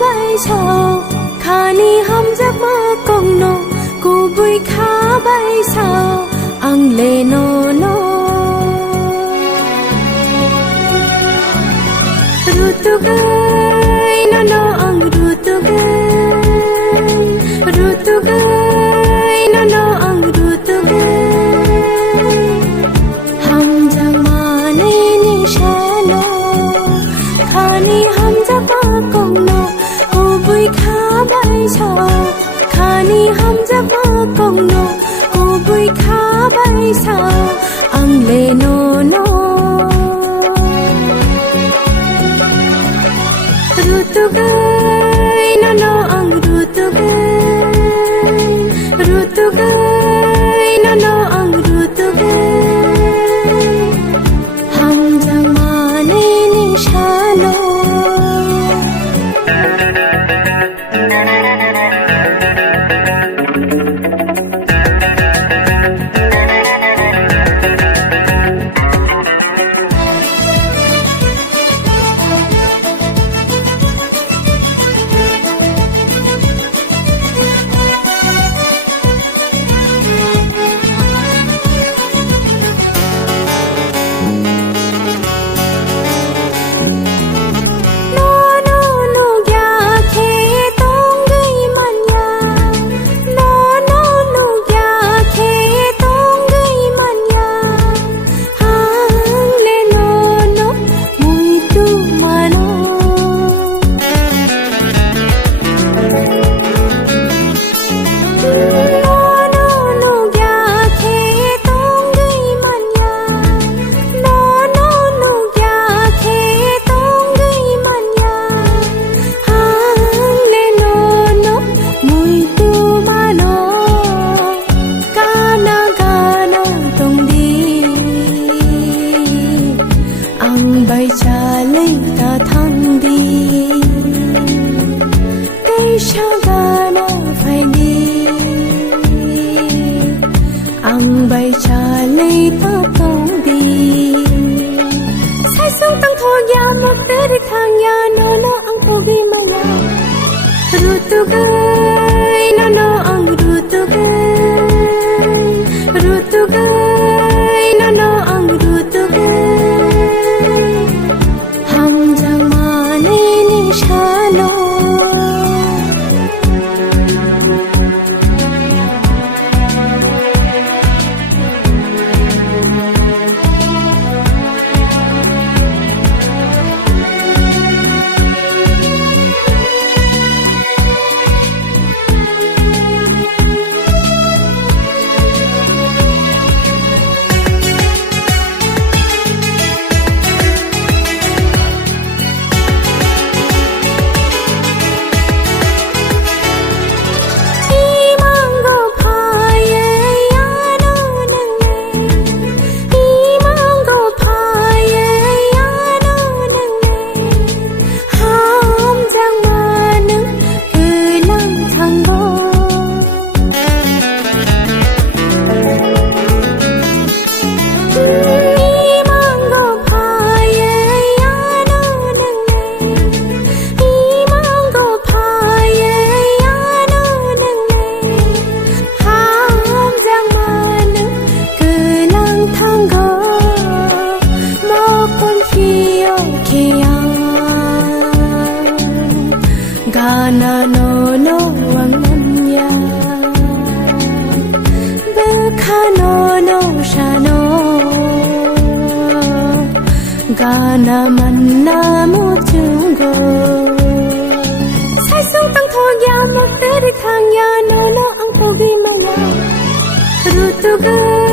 bay sao khani ham jab ma kong no ku bui kha bay sao ang le no no rutu gai no no ang rutu gai no no ang rutu gai ham jang ma ne ni sha no khani ham jab ma kong no ku bui kha bay sao khani ham jab ma kong no ku bui kha bay sao ang le no no rutu gai no no ang rutu gai no no ang rutu gai ham jang ma ne ni sha no bay cha lấy ta thăng đi cây sa gana phải đi ang bay cha lấy ta tông đi sai sung tăng thua ya một té đi thang ya no no ang pogi maya rutu gai no no ang rutu gai no no ang rutu gai Gana no no wangnya Bekha no no shano Gana manna mo chungo Sai sung tăng thô ya một té đi thang ya no no ang pogi maya Rutu gai